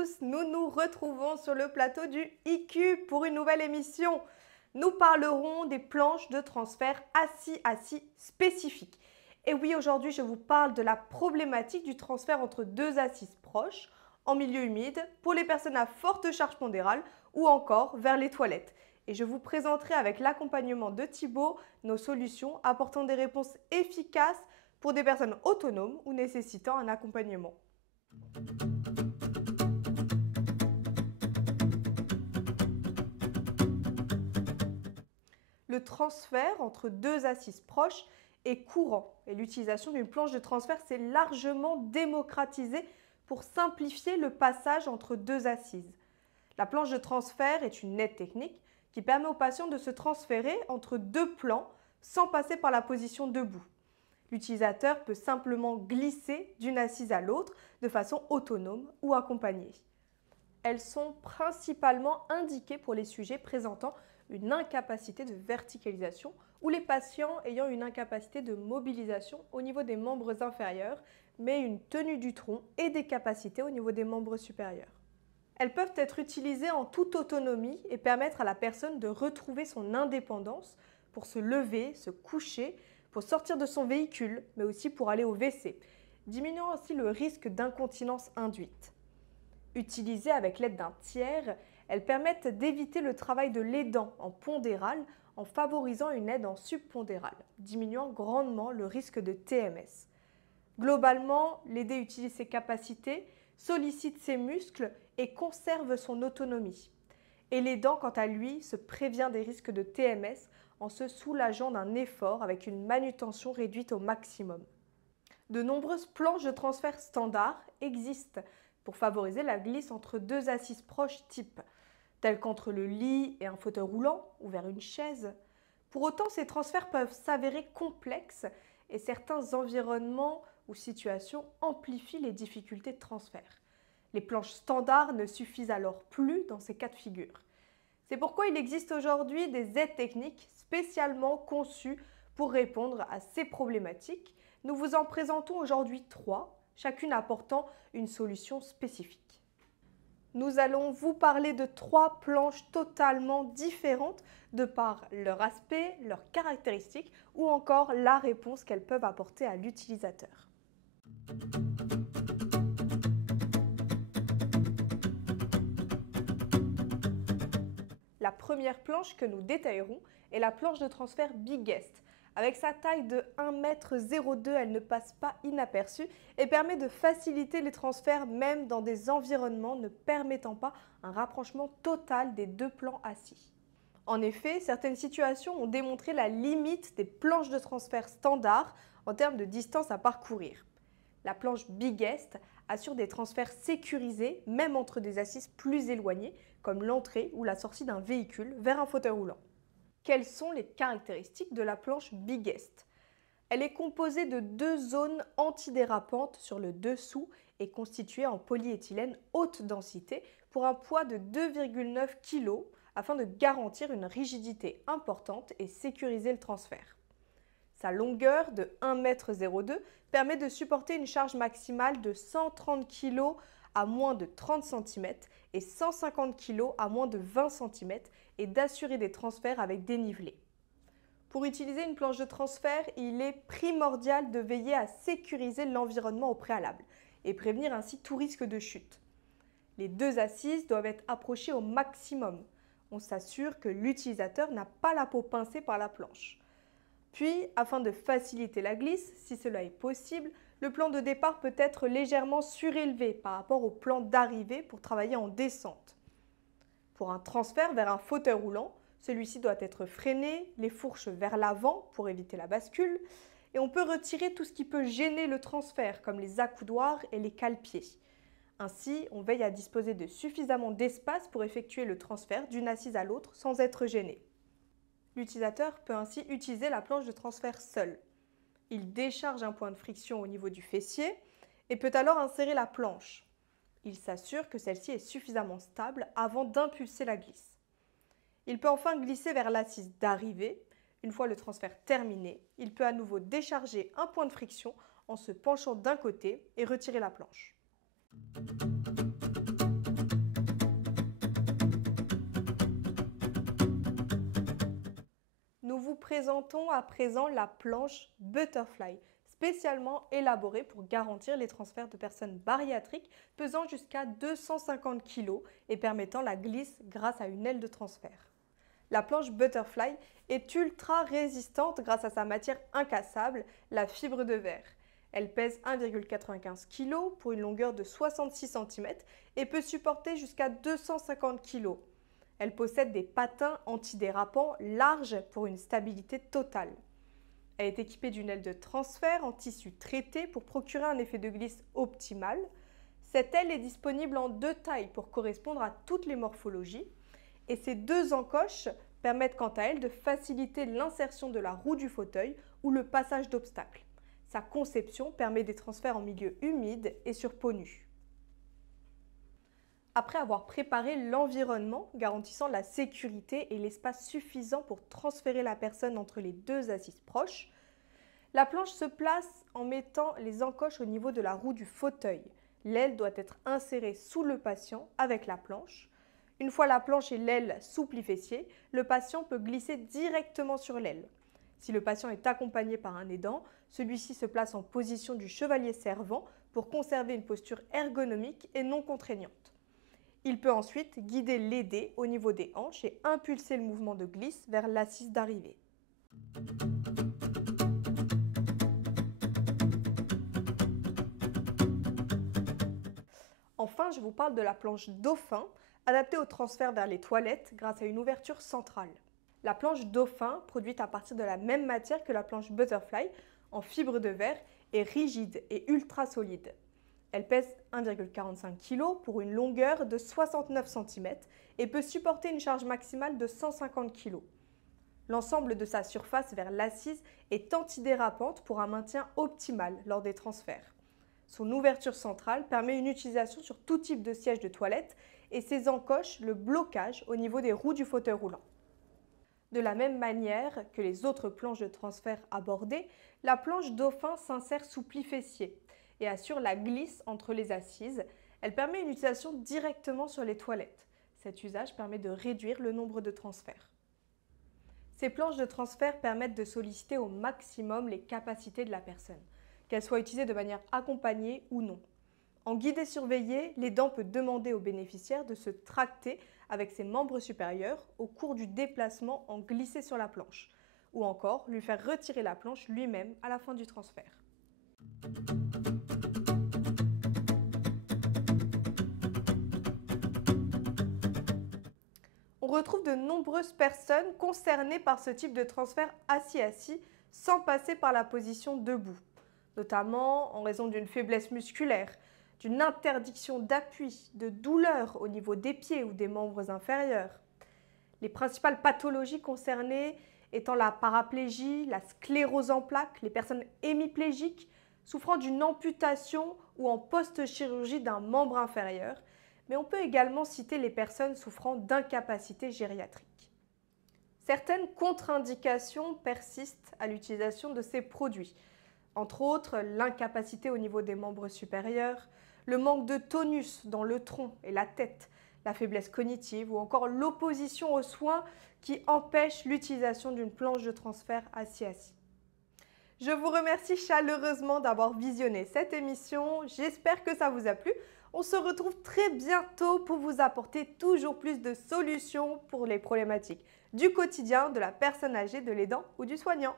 tous, nous nous retrouvons sur le plateau du IQ pour une nouvelle émission. Nous parlerons des planches de transfert assis-assis spécifiques. Et oui, aujourd'hui, je vous parle de la problématique du transfert entre deux assises proches, en milieu humide, pour les personnes à forte charge pondérale ou encore vers les toilettes. Et je vous présenterai avec l'accompagnement de Thibaut nos solutions apportant des réponses efficaces pour des personnes autonomes ou nécessitant un accompagnement. Le transfert entre deux assises proches est courant et l'utilisation d'une planche de transfert s'est largement démocratisée pour simplifier le passage entre deux assises. La planche de transfert est une aide technique qui permet aux patients de se transférer entre deux plans sans passer par la position debout. L'utilisateur peut simplement glisser d'une assise à l'autre de façon autonome ou accompagnée. Elles sont principalement indiquées pour les sujets présentant une incapacité de verticalisation ou les patients ayant une incapacité de mobilisation au niveau des membres inférieurs, mais une tenue du tronc et des capacités au niveau des membres supérieurs. Elles peuvent être utilisées en toute autonomie et permettre à la personne de retrouver son indépendance pour se lever, se coucher, pour sortir de son véhicule, mais aussi pour aller au WC, diminuant ainsi le risque d'incontinence induite. Utilisées avec l'aide d'un tiers, elles permettent d'éviter le travail de l'aidant en pondéral en favorisant une aide en subpondéral, diminuant grandement le risque de TMS. Globalement, l'aidé utilise ses capacités, sollicite ses muscles et conserve son autonomie. Et l'aidant, quant à lui, se prévient des risques de TMS en se soulageant d'un effort avec une manutention réduite au maximum. De nombreuses planches de transfert standard existent pour favoriser la glisse entre deux assises proches type, telles qu'entre le lit et un fauteuil roulant ou vers une chaise. Pour autant, ces transferts peuvent s'avérer complexes et certains environnements ou situations amplifient les difficultés de transfert. Les planches standards ne suffisent alors plus dans ces cas de figure. C'est pourquoi il existe aujourd'hui des aides techniques spécialement conçues pour répondre à ces problématiques. Nous vous en présentons aujourd'hui 3, chacune apportant une solution spécifique. Nous allons vous parler de 3 planches totalement différentes de par leur aspect, leurs caractéristiques ou encore la réponse qu'elles peuvent apporter à l'utilisateur. La première planche que nous détaillerons est la planche de transfert Biggest. Avec sa taille de 1,02 m, elle ne passe pas inaperçue et permet de faciliter les transferts même dans des environnements ne permettant pas un rapprochement total des deux plans assis. En effet, certaines situations ont démontré la limite des planches de transfert standard en termes de distance à parcourir. La planche Biggest assure des transferts sécurisés même entre des assises plus éloignées comme l'entrée ou la sortie d'un véhicule vers un fauteuil roulant. Quelles sont les caractéristiques de la planche Biggest? Elle est composée de 2 zones antidérapantes sur le dessous et constituée en polyéthylène haute densité pour un poids de 2,9 kg afin de garantir une rigidité importante et sécuriser le transfert. Sa longueur de 1,02 m permet de supporter une charge maximale de 130 kg à moins de 30 cm et 150 kg à moins de 20 cm et d'assurer des transferts avec dénivelé. Pour utiliser une planche de transfert, il est primordial de veiller à sécuriser l'environnement au préalable et prévenir ainsi tout risque de chute. Les deux assises doivent être approchées au maximum. On s'assure que l'utilisateur n'a pas la peau pincée par la planche. Puis, afin de faciliter la glisse, si cela est possible, le plan de départ peut être légèrement surélevé par rapport au plan d'arrivée pour travailler en descente. Pour un transfert vers un fauteuil roulant, celui-ci doit être freiné, les fourches vers l'avant pour éviter la bascule, et on peut retirer tout ce qui peut gêner le transfert, comme les accoudoirs et les cale-pieds. Ainsi, on veille à disposer de suffisamment d'espace pour effectuer le transfert d'une assise à l'autre sans être gêné. L'utilisateur peut ainsi utiliser la planche de transfert seule. Il décharge un point de friction au niveau du fessier et peut alors insérer la planche. Il s'assure que celle-ci est suffisamment stable avant d'impulser la glisse. Il peut enfin glisser vers l'assise d'arrivée. Une fois le transfert terminé, il peut à nouveau décharger un point de friction en se penchant d'un côté et retirer la planche. Présentons à présent la planche Butterfly, spécialement élaborée pour garantir les transferts de personnes bariatriques pesant jusqu'à 250 kg et permettant la glisse grâce à une aile de transfert. La planche Butterfly est ultra résistante grâce à sa matière incassable, la fibre de verre. Elle pèse 1,95 kg pour une longueur de 66 cm et peut supporter jusqu'à 250 kg. Elle possède des patins antidérapants larges pour une stabilité totale. Elle est équipée d'une aile de transfert en tissu traité pour procurer un effet de glisse optimal. Cette aile est disponible en 2 tailles pour correspondre à toutes les morphologies. Et ces 2 encoches permettent quant à elles de faciliter l'insertion de la roue du fauteuil ou le passage d'obstacles. Sa conception permet des transferts en milieu humide et sur peau nue. Après avoir préparé l'environnement garantissant la sécurité et l'espace suffisant pour transférer la personne entre les 2 assises proches, la planche se place en mettant les encoches au niveau de la roue du fauteuil. L'aile doit être insérée sous le patient avec la planche. Une fois la planche et l'aile souple y fessier, le patient peut glisser directement sur l'aile. Si le patient est accompagné par un aidant, celui-ci se place en position du chevalier servant pour conserver une posture ergonomique et non contraignante. Il peut ensuite guider l'aidé au niveau des hanches et impulser le mouvement de glisse vers l'assise d'arrivée. Enfin, je vous parle de la planche Dauphin, adaptée au transfert vers les toilettes grâce à une ouverture centrale. La planche Dauphin, produite à partir de la même matière que la planche Butterfly, en fibre de verre, est rigide et ultra solide. Elle pèse 1,45 kg pour une longueur de 69 cm et peut supporter une charge maximale de 150 kg. L'ensemble de sa surface vers l'assise est antidérapante pour un maintien optimal lors des transferts. Son ouverture centrale permet une utilisation sur tout type de siège de toilette et ses encoches le blocage au niveau des roues du fauteuil roulant. De la même manière que les autres planches de transfert abordées, la planche Dauphin s'insère sous pli fessier et assure la glisse entre les assises. Elle permet une utilisation directement sur les toilettes. Cet usage permet de réduire le nombre de transferts. Ces planches de transfert permettent de solliciter au maximum les capacités de la personne, qu'elles soient utilisées de manière accompagnée ou non. En guidé surveillé, l'aidant peut demander au bénéficiaire de se tracter avec ses membres supérieurs au cours du déplacement en glissé sur la planche, ou encore lui faire retirer la planche lui-même à la fin du transfert. On retrouve de nombreuses personnes concernées par ce type de transfert assis-assis sans passer par la position debout, notamment en raison d'une faiblesse musculaire, d'une interdiction d'appui, de douleurs au niveau des pieds ou des membres inférieurs. Les principales pathologies concernées étant la paraplégie, la sclérose en plaques, les personnes hémiplégiques souffrant d'une amputation ou en post-chirurgie d'un membre inférieur, mais on peut également citer les personnes souffrant d'incapacité gériatrique. Certaines contre-indications persistent à l'utilisation de ces produits, entre autres l'incapacité au niveau des membres supérieurs, le manque de tonus dans le tronc et la tête, la faiblesse cognitive ou encore l'opposition aux soins qui empêchent l'utilisation d'une planche de transfert assis-assis. Je vous remercie chaleureusement d'avoir visionné cette émission, j'espère que ça vous a plu. On se retrouve très bientôt pour vous apporter toujours plus de solutions pour les problématiques du quotidien de la personne âgée, de l'aidant ou du soignant.